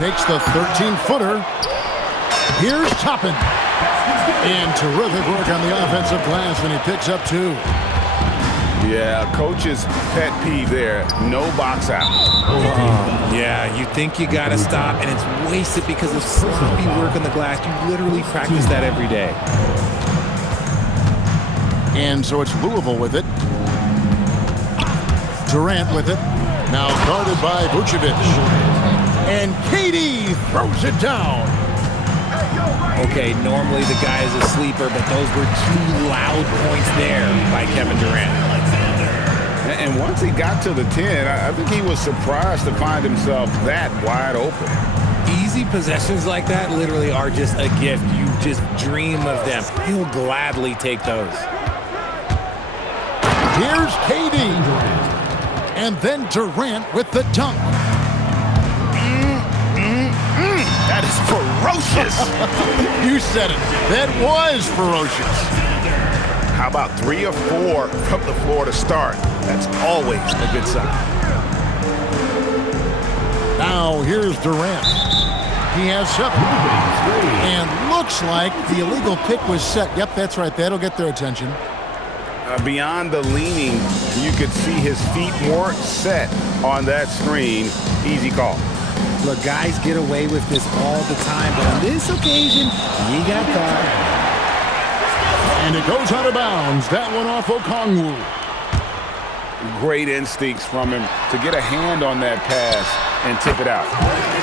Takes the 13-footer. Here's Toppin. And terrific work on the offensive glass, and he picks up 2. Yeah, coach's pet peeve there. No box out. Yeah, you think you got to stop, and it's wasted because of sloppy work on the glass. You literally practice that every day. And so it's Louisville with it. Durant with it. Now guarded by Vucevic. And KD throws it down. Okay, normally the guy is a sleeper, but those were 2 loud points there by Kevin Durant. And once he got to the 10, I think he was surprised to find himself that wide open. Easy possessions like that literally are just a gift. You just dream of them. He'll gladly take those. Here's KD. And then Durant with the dunk. That is ferocious. You said it. That was ferocious. How about 3 or 4 from the floor to start? That's always a good sign. Now here's Durant. He has 7. And looks like the illegal pick was set. Yep, that's right. That'll get their attention. Beyond the leaning, you could see his feet more set on that screen. Easy call. Look, guys get away with this all the time, but on this occasion, he got caught. And it goes out of bounds. That one off Okongwu. Great instincts from him to get a hand on that pass and tip it out.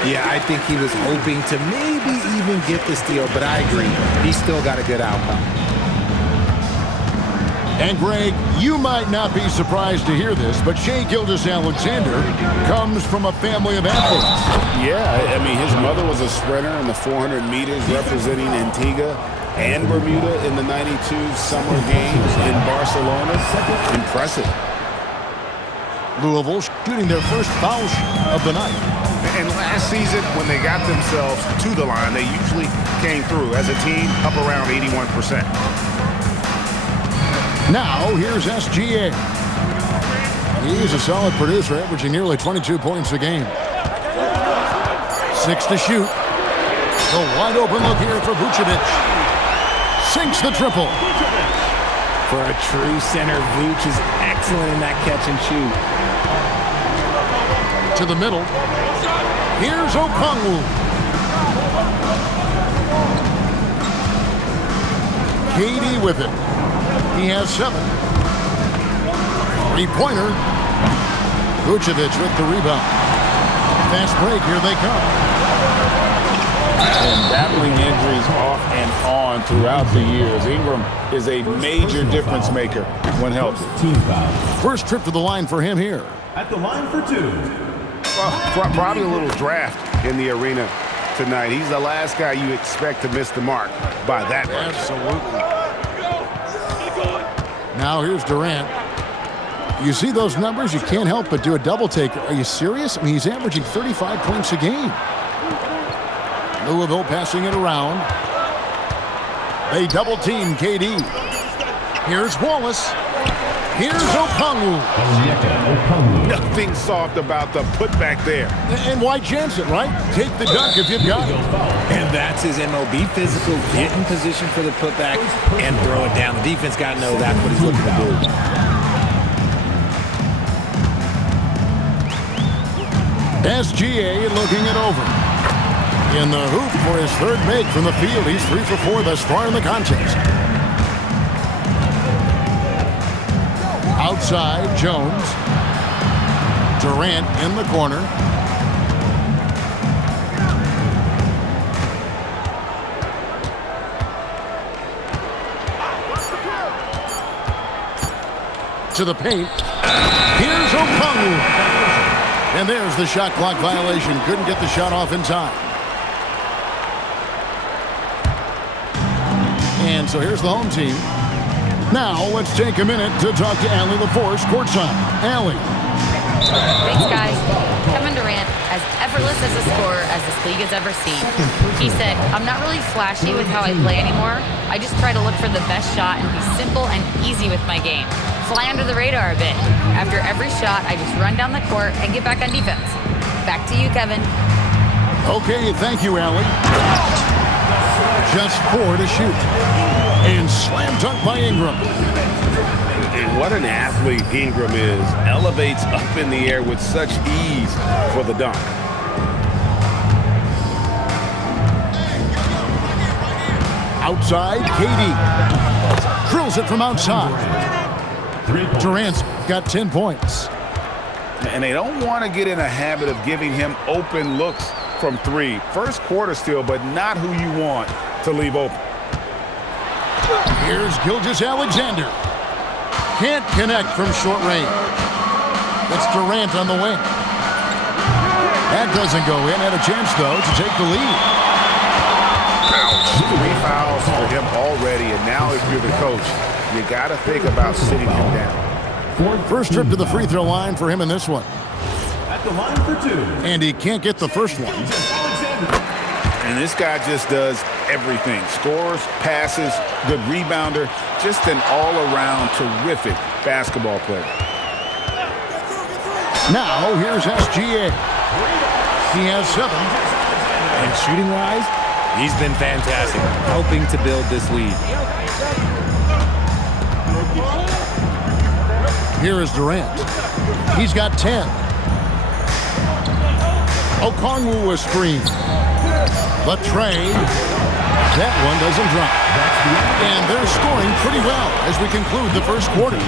Yeah, I think he was hoping to maybe even get the steal, but I agree. He still got a good outcome. And Greg, you might not be surprised to hear this, but Shai Gilgeous-Alexander comes from a family of athletes. Yeah, I mean, his mother was a sprinter in the 400 meters representing Antigua and Bermuda in the 92 Summer Games in Barcelona. Impressive. Louisville shooting their first foul of the night. And last season, when they got themselves to the line, they usually came through as a team up around 81%. Now, here's SGA. He's a solid producer, averaging nearly 22 points a game. 6 to shoot. The wide open look here for Vucevic. Sinks the triple. For a true center, Vuce is excellent in that catch and shoot. To the middle. Here's Okongwu. KD with it. He has 7. 3-pointer. Vucevic with the rebound. Fast break, here they come. And battling injuries off and on throughout the years. Ingram is a major difference maker when healthy. First trip to the line for him here. At the line for 2. Well, probably a little draft in the arena tonight. He's the last guy you expect to miss the mark by that much. Absolutely. Now here's Durant. You see those numbers, you can't help but do a double take. Are you serious? I mean, he's averaging 35 points a game. Louisville passing it around. They double team KD. Here's Wallace. Here's Okongwu. Nothing soft about the putback there. And why chance it, right? Take the dunk if you've got it. And that's his MOB, physical, get in position for the putback and throw it down. The defense got to know that's what he's looking to do. SGA looking it over. In the hoop for his 3rd make from the field. He's 3 for 4 thus far in the contest. Outside, Jones. Durant in the corner. To the paint. Here's Okongwu. And there's the shot clock violation. Couldn't get the shot off in time. And so here's the home team. Now, let's take a minute to talk to Allie LaForce, courtside. Allie. Thanks, guys. Kevin Durant, as effortless as a scorer as this league has ever seen. He said, I'm not really flashy with how I play anymore. I just try to look for the best shot and be simple and easy with my game. Fly under the radar a bit. After every shot, I just run down the court and get back on defense. Back to you, Kevin. Okay, thank you, Allie. Just 4 to shoot. And slam dunk by Ingram. And what an athlete Ingram is. Elevates up in the air with such ease for the dunk. Outside, KD. Drills it from outside. Durant's got 10 points. And they don't want to get in a habit of giving him open looks from 3. First quarter still, but not who you want to leave open. Here's Gilgeous-Alexander. Can't connect from short range. It's Durant on the wing. That doesn't go in. Had a chance, though, to take the lead. 3 fouls for him already, and now if you're the coach, you got to think about sitting him down. First trip to the free throw line for him in this one. At the line for 2. And he can't get the first one. And this guy just does everything. Scores, passes, good rebounder, just an all-around terrific basketball player. Now, here's SGA. He has 7. And shooting-wise, he's been fantastic, helping to build this lead. Here is Durant. He's got 10. Okongwu a screen. But Trey, that one doesn't drop. And they're scoring pretty well as we conclude the first quarter.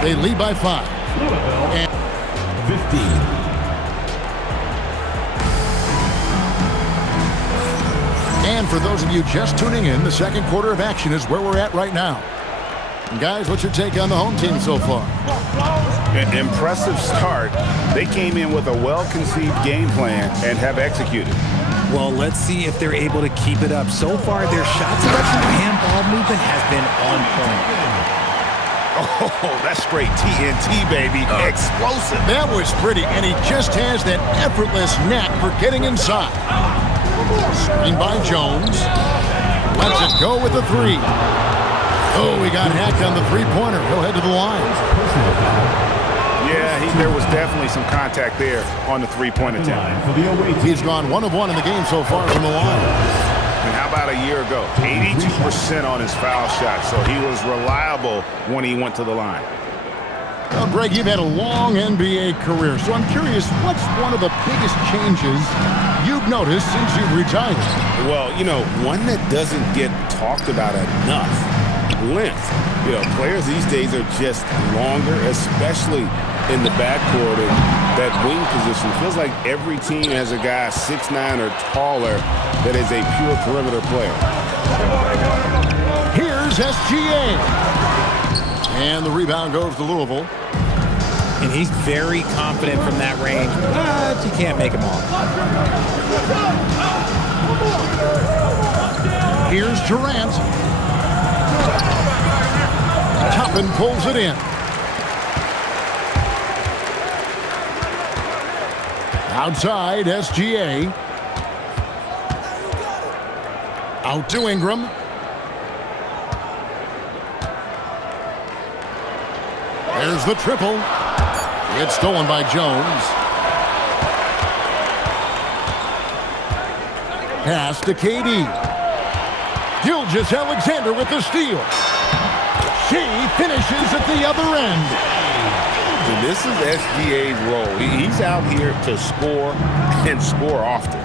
They lead by 5. And 15. And for those of you just tuning in, the second quarter of action is where we're at right now. And guys, what's your take on the home team so far? An impressive start. They came in with a well-conceived game plan and have executed. Well, let's see if they're able to keep it up. So far, their shot selection and ball movement has been on point. Oh, that's straight TNT, baby. Explosive. That was pretty, and he just has that effortless knack for getting inside. Screen by Jones. Lets it go with the 3. Oh, he got hacked on the three-pointer. He'll head to the line. Yeah, there was definitely some contact there on the three-point attempt. He's gone 1 of 1 in the game so far from the line. And how about a year ago? 82% on his foul shot, so he was reliable when he went to the line. Well, Greg, you've had a long NBA career, so I'm curious, what's one of the biggest changes you've noticed since you've retired? Well, one that doesn't get talked about enough. Length. Players these days are just longer, especially in the backcourt, and that wing position. Feels like every team has a guy 6'9" or taller that is a pure perimeter player. Here's SGA. And the rebound goes to Louisville. And he's very confident from that range, but you can't make him all. Here's Durant. Toppin pulls it in. Outside, SGA. Out to Ingram. There's the triple. It's stolen by Jones. Pass to KD. Gilgeous-Alexander with the steal. She finishes at the other end. And this is SGA's role. He's out here to score and score often.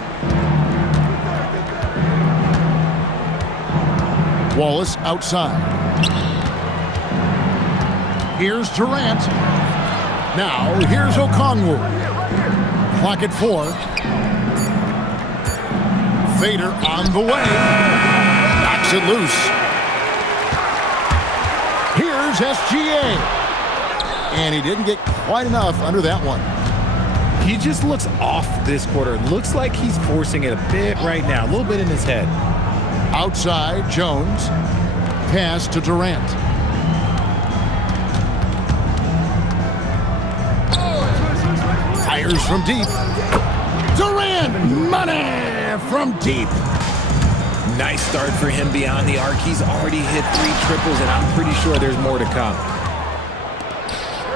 Wallace outside. Here's Durant. Now, here's Okongwu. Clock at 4. Fader on the way. Knocks it loose. Here's SGA. And he didn't get quite enough under that one. He just looks off this quarter. Looks like he's forcing it a bit right now. A little bit in his head. Outside, Jones. Pass to Durant. Fires from deep. Durant, money from deep. Nice start for him beyond the arc. He's already hit 3 triples, and I'm pretty sure there's more to come.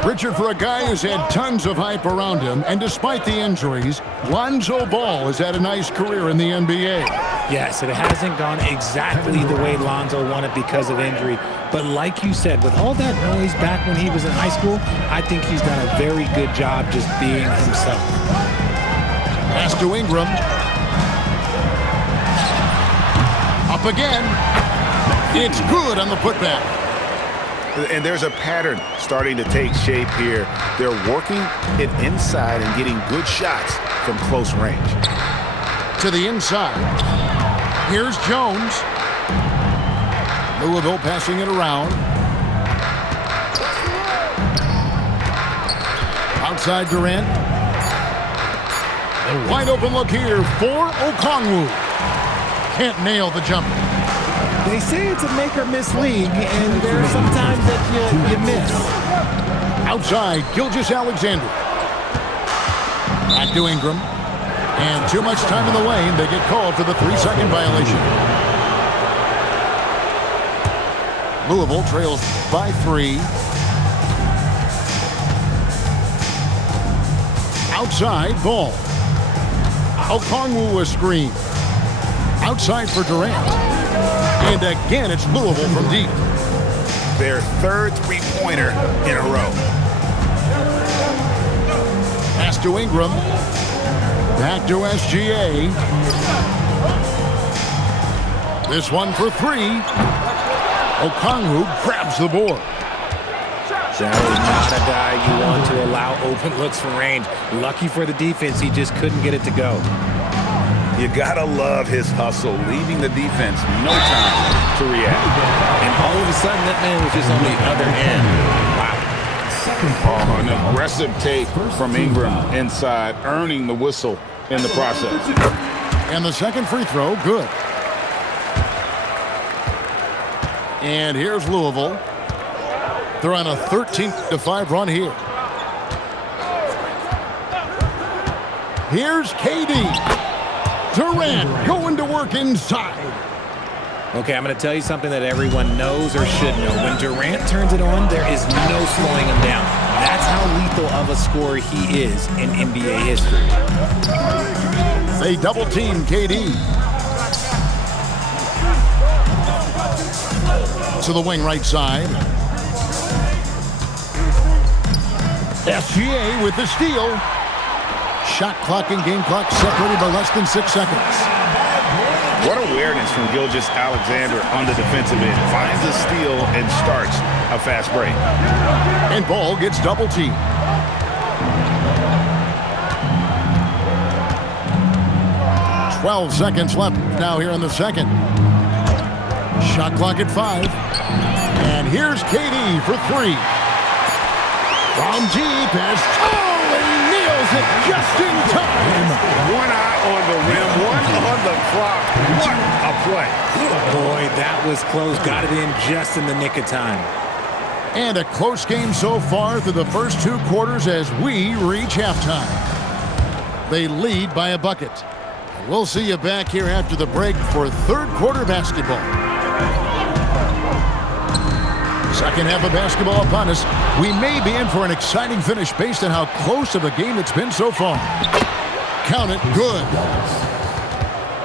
Richard, for a guy who's had tons of hype around him, and despite the injuries, Lonzo Ball has had a nice career in the NBA. Yes, it hasn't gone exactly the way Lonzo wanted because of injury. But like you said, with all that noise back when he was in high school, I think he's done a very good job just being himself. Pass to Ingram. Up again. It's good on the putback. And there's a pattern starting to take shape here. They're working it inside and getting good shots from close range. To the inside. Here's Jones. Louisville passing it around. Outside Durant. A wide open look here for Okongwu. Can't nail the jumper. They say it's a make or miss league, and there are some times that you miss. Outside, Gilgeous-Alexander. Back to Ingram. And too much time in the lane. They get called for the 3-second violation. Louisville trails by 3. Outside, Ball. Okongwu a screen. Outside for Durant. And again, it's Louisville from deep. Their third three-pointer in a row. Pass to Ingram. Back to SGA. This one for 3. Okongwu grabs the board. That is not a guy you want to allow open looks from range. Lucky for the defense, he just couldn't get it to go. You gotta love his hustle, leaving the defense no time to react. And all of a sudden, that man was just on the other end. Wow. An aggressive take from Ingram inside, earning the whistle in the process. And the second free throw, good. And here's Louisville. They're on a 13-5 run here. Here's KD. Durant going to work inside. Okay, I'm going to tell you something that everyone knows or should know. When Durant turns it on, there is no slowing him down. That's how lethal of a scorer he is in NBA history. They double team KD. To the wing right side. SGA with the steal. Shot clock and game clock separated by less than 6 seconds. What awareness from Gilgeous-Alexander on the defensive end. Finds a steal and starts a fast break. And Ball gets double teamed. $12 left now here in the second. Shot clock at 5. And here's KD for 3. From deep as nails it just in time. One eye on the rim, one on the clock. What a play. Boy, that was close. Got it in just in the nick of time. And a close game so far through the first 2 quarters as we reach halftime. They lead by a bucket. We'll see you back here after the break for third quarter basketball. Second half of basketball upon us. We may be in for an exciting finish based on how close of a game it's been so far. Count it, good.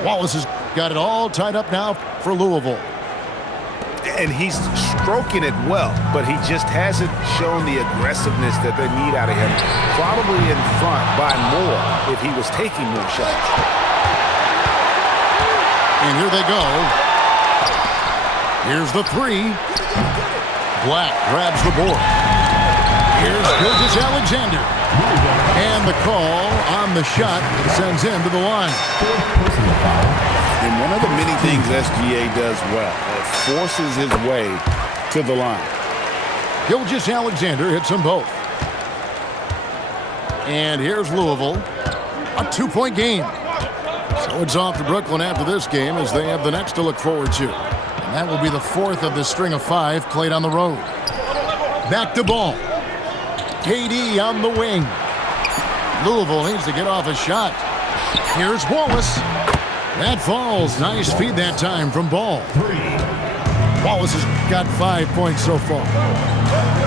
Wallace has got it all tied up now for Louisville. And he's stroking it well, but he just hasn't shown the aggressiveness that they need out of him. Probably in front by more if he was taking more shots. And here they go. Here's the 3. Black grabs the board. Here's Gilgeous-Alexander. And the call on the shot sends him to the line. And one of the many things SGA does well, it forces his way to the line. Gilgeous-Alexander hits them both. And here's Louisville. A 2-point game. So it's off to Brooklyn after this game as they have the next to look forward to. And that will be the 4th of the string of 5 played on the road. Back to Ball. KD on the wing. Louisville needs to get off a shot. Here's Wallace. That falls. Nice feed that time from Ball. Wallace has got 5 points so far.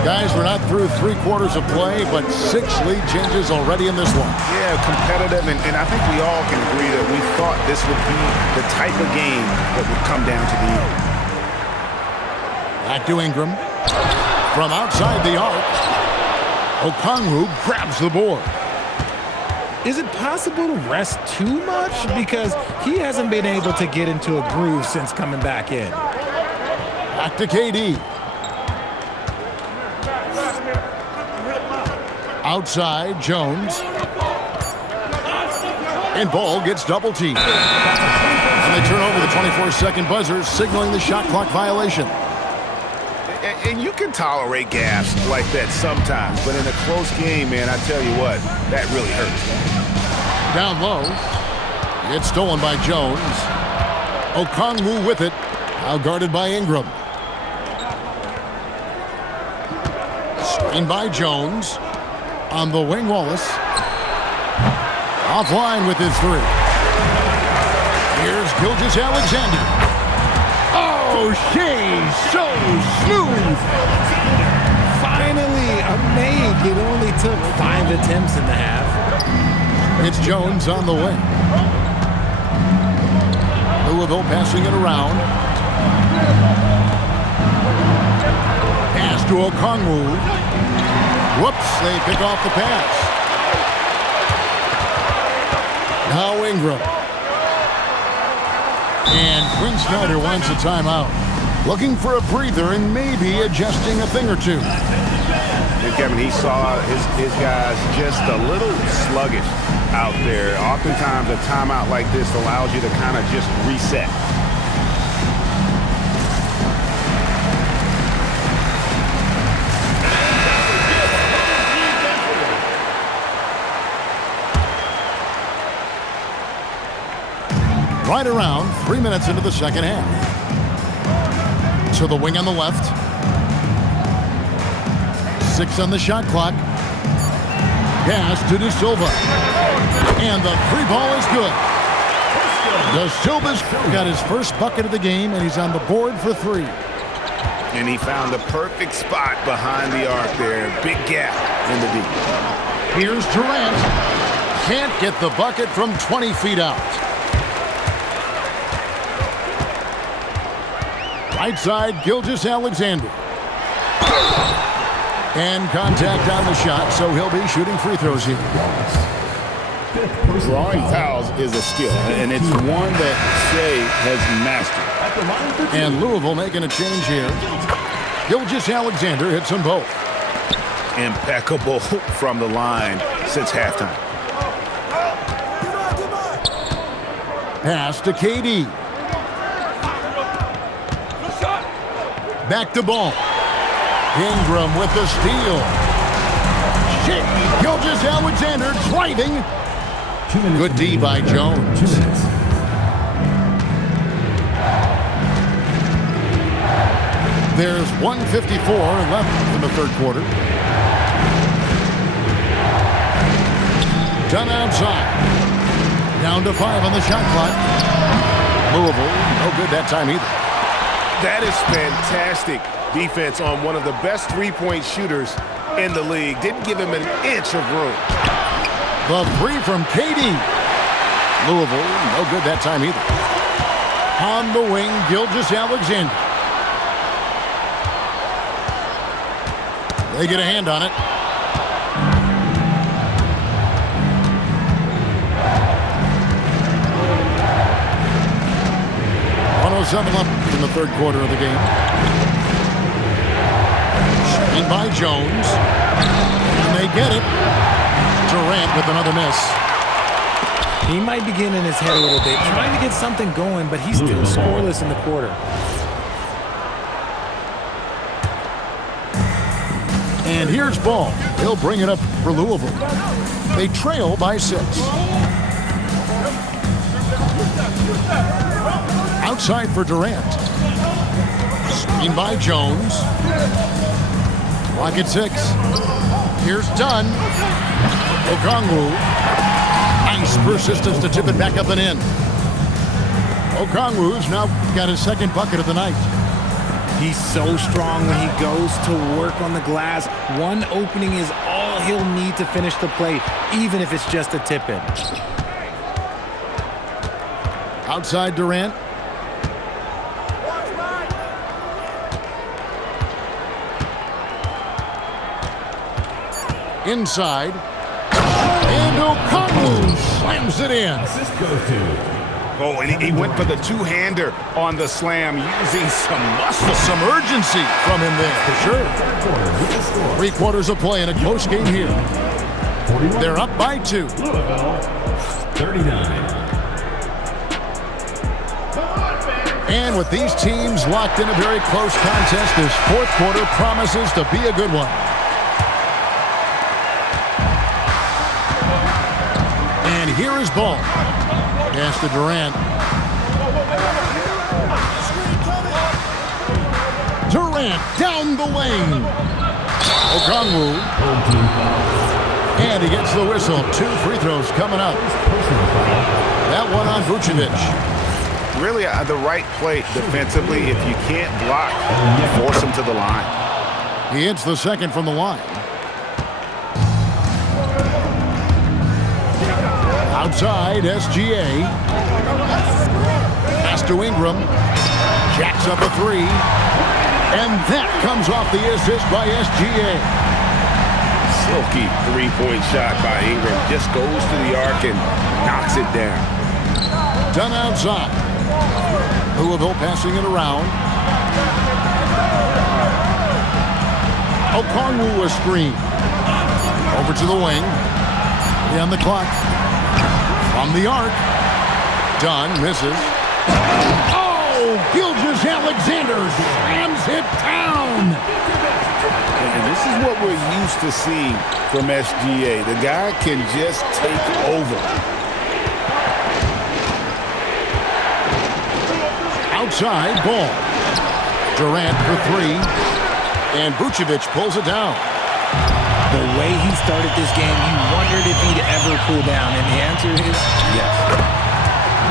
Guys, we're not through 3 quarters of play, but 6 lead changes already in this one. Yeah, competitive, and I think we all can agree that we thought this would be the type of game that would come down to the end. Back to Ingram. From outside the arc, Okongwu grabs the board. Is it possible to rest too much? Because he hasn't been able to get into a groove since coming back in. Back to KD. Outside, Jones. And ball gets double teamed. And they turn over the 24-second buzzer, signaling the shot clock violation. And you can tolerate gaps like that sometimes, but in a close game, man, I tell you what, that really hurts. Down low. It's stolen by Jones. Okongwu with it. Now guarded by Ingram. Screen by Jones. On the wing, Wallace. Offline with his 3. Here's Gilgeous-Alexander. Oh, she's so smooth. Finally, a make. It only took 5 attempts in the half. It's Jones on the wing. Louisville passing it around. Pass to Okongwu. Whoops, they pick off the pass. Now Ingram. And Quinn Snyder wants a timeout. Looking for a breather and maybe adjusting a thing or two. And Kevin, he saw his guys just a little sluggish out there. Oftentimes a timeout like this allows you to kind of just reset. Right around 3 minutes into the second half. To the wing on the left. 6 on the shot clock. Pass to De Silva. And the 3 ball is good. De Silva's got his first bucket of the game, and he's on the board for 3. And he found the perfect spot behind the arc there. Big gap in the deep. Here's Durant. Can't get the bucket from 20 feet out. Right side, Gilgeous-Alexander. And contact on the shot, so he'll be shooting free throws here. Drawing fouls is a skill, and it's one that Shea has mastered. And Louisville making a change here. Gilgeous-Alexander hits them both. Impeccable from the line since halftime. Pass to KD. Back to ball. Ingram with the steal. Shit. Gilgeous-Alexander driving. Good D by Jones. There's 1:54 left in the third quarter. Done outside. Down to 5 on the shot clock. Louisville, no good that time either. That is fantastic defense on one of the best three-point shooters in the league. Didn't give him an inch of room. The 3 from KD. Louisville, no good that time either. On the wing, Gilgeous-Alexander. They get a hand on it. Seven up in the third quarter of the game. Screen by Jones. And they get it. Durant with another miss. He might be getting in his head a little bit, trying to get something going, but he's still scoreless in the quarter. And here's ball. He'll bring it up for Louisville. They trail by 6. Outside for Durant. Screen by Jones. Clock at 6. Here's Dunn. Okongwu. Nice persistence to tip it back up and in. Okongwu's now got his second bucket of the night. He's so strong when he goes to work on the glass. One opening is all he'll need to finish the play, even if it's just a tip-in. Outside Durant. Inside. And O'Connell slams it in. Assist goes to. Oh, and he went for the two-hander on the slam, using some muscle. Some urgency from him there, for sure. Three quarters of play in a close game here. They're up by 2. 39. And with these teams locked in a very close contest, this fourth quarter promises to be a good one. And here is Ball. Pass to Durant. Durant down the lane. Okongwu. And he gets the whistle. 2 free throws coming up. That one on Vucevic. Really the right play defensively. If you can't block, force him to the line. He hits the second from the line. Outside, SGA. Pass to Ingram. Jacks up a 3. And that comes off the assist by SGA. Silky three-point shot by Ingram. Just goes to the arc and knocks it down. Done outside. Louisville passing it around. Okongwu a screen. Over to the wing. On the clock. From the arc. Dunn misses. Oh! Gilgeous-Alexander slams it down. And this is what we're used to seeing from SGA. The guy can just take over. Outside, Ball. Durant for 3. And Vucevic pulls it down. The way he started this game, you wondered if he'd ever cool down, and the answer is yes.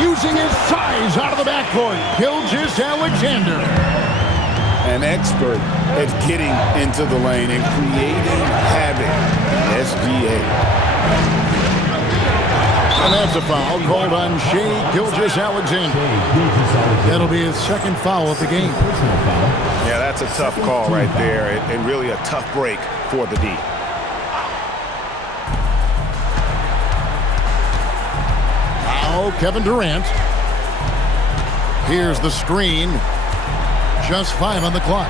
Using his size out of the backcourt, Gilgeous-Alexander. An expert at getting into the lane and creating havoc. SGA. And that's a foul called on Shai Gilgeous-Alexander. That'll be his second foul of the game. Yeah, that's a tough call right there, and really a tough break for the D. Now Kevin Durant. Here's the screen. Just 5 on the clock.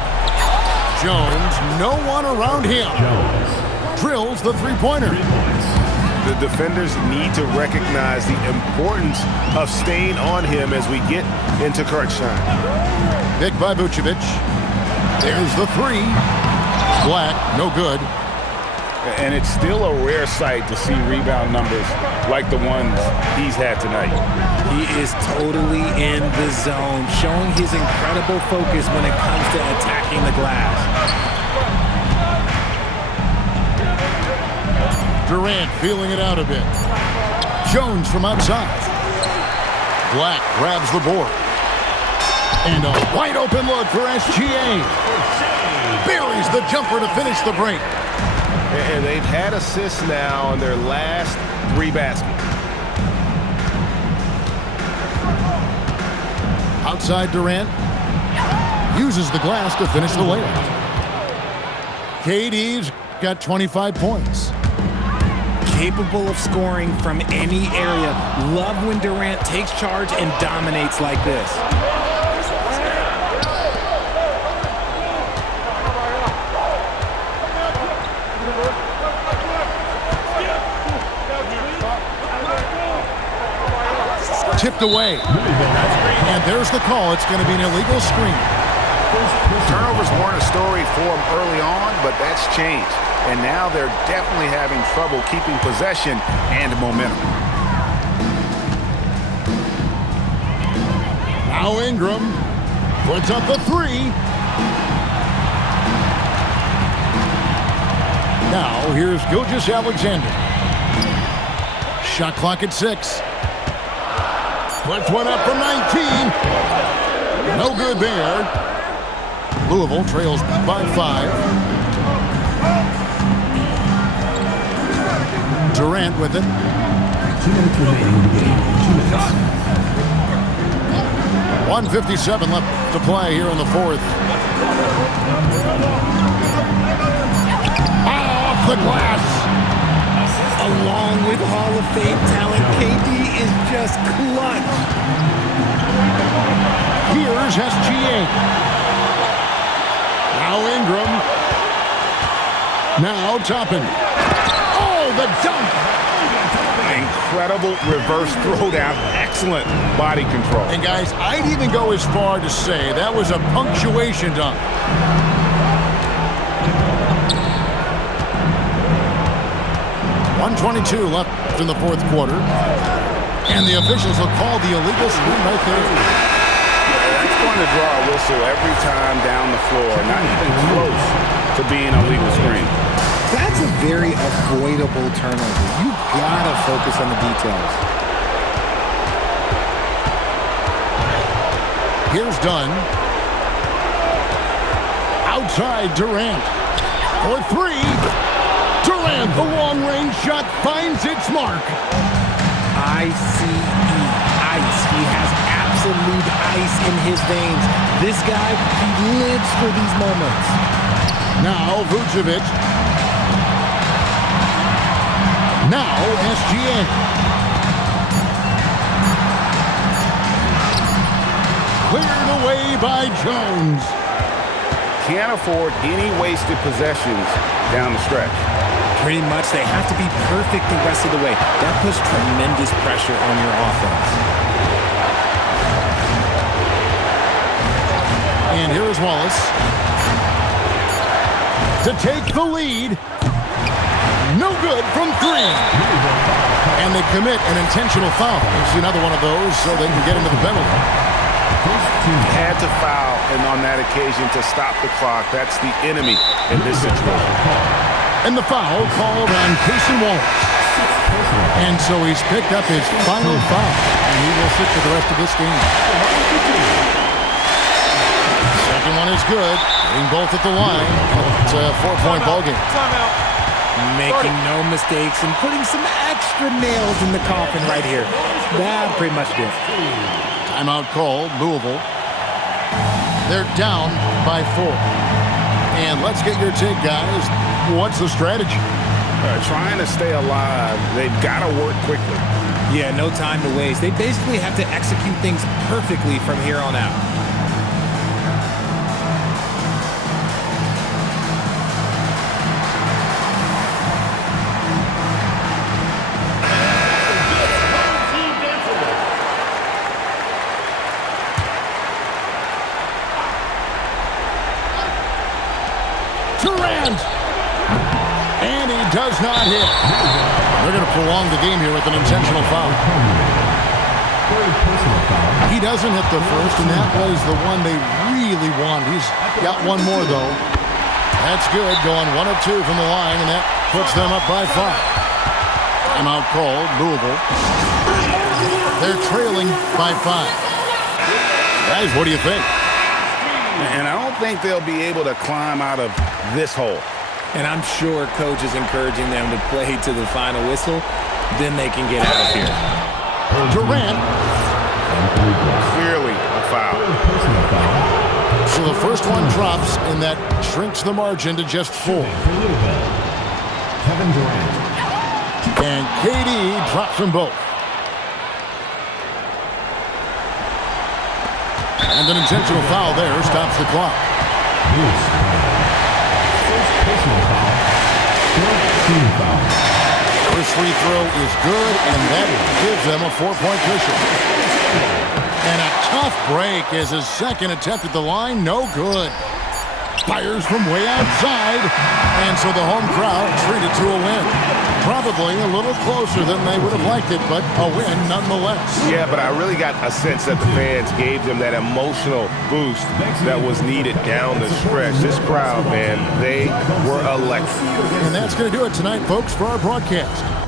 Jones, no one around him. Drills the three-pointer. The defenders need to recognize the importance of staying on him as we get into crunch time. Picked by Vucevic. There's the 3. Black, no good. And it's still a rare sight to see rebound numbers like the ones he's had tonight. He is totally in the zone, showing his incredible focus when it comes to attacking the glass. Durant feeling it out a bit. Jones from outside. Black grabs the board. And a wide open look for SGA. Buries the jumper to finish the break. And they've had assists now on their last 3 baskets. Outside Durant. Uses the glass to finish the layup. KD's got 25 points. Capable of scoring from any area. Love when Durant takes charge and dominates like this. Tipped away. And there's the call. It's going to be an illegal screen. Turnovers weren't a story for them early on, but that's changed. And now they're definitely having trouble keeping possession and momentum. Now Ingram puts up the 3. Now here's Gilgeous-Alexander. Shot clock at 6. Puts one up from 19. No good there. Louisville trails by 5. Durant with it. 2 minutes remaining in the game. 2 minutes. 1:57 left to play here in the fourth. Off the glass. Along with Hall of Fame talent, KD is just clutch. Here's SGA. Now Ingram. Now Toppin. Oh, the dunk. Incredible reverse throwdown. Excellent body control. And guys, I'd even go as far to say that was a punctuation dunk. .122 left in the fourth quarter. And the officials will call the illegal screen right there. That's going to draw a whistle every time down the floor. Not even close to being a legal screen. That's a very avoidable turnover. You gotta focus on the details. Here's Dunn. Outside Durant. For 3. Durant, the long-range shot finds its mark. ICE, ice. He has absolute ice in his veins. This guy, he lives for these moments. Now Vucevic. Now SGA. Cleared away by Jones. Can't afford any wasted possessions down the stretch. Pretty much, they have to be perfect the rest of the way. That puts tremendous pressure on your offense. And here is Wallace. To take the lead. No good from 3. And they commit an intentional foul. It's another one of those so they can get into the penalty. Had to foul, and on that occasion to stop the clock. That's the enemy in this situation. And the foul called on Cason Wallace. And so he's picked up his final foul. And he will sit for the rest of this game. Second one is good. Getting both at the line. It's a 4-point ball game. Making no mistakes and putting some extra nails in the coffin right here. That pretty much did. Timeout called, Louisville. They're down by 4. And let's get your take, guys. What's the strategy? Trying to stay alive. They've got to work quickly. Yeah, no time to waste. They basically have to execute things perfectly from here on out. Durant! And he does not hit. They're going to prolong the game here with an intentional foul. He doesn't hit the first, and that was the one they really wanted. He's got one more, though. That's good, going 1 of 2 from the line, and that puts them up by 5. Timeout called, Louisville. They're trailing by 5. Guys, what do you think? And I don't think they'll be able to climb out of this hole. And I'm sure coach is encouraging them to play to the final whistle. Then they can get out of here. Durant. Clearly a foul. So the first one drops, and that shrinks the margin to just 4. Kevin Durant. And KD drops them both. And an intentional foul there stops the clock. First free throw is good, and that gives them a 4-point cushion. And a tough break as his second attempt at the line, no good. Fires from way outside, and so the home crowd treated to a win. Probably a little closer than they would have liked it, but a win nonetheless. Yeah, but I really got a sense that the fans gave them that emotional boost that was needed down the stretch. This crowd, man, they were electric. And that's going to do it tonight, folks, for our broadcast.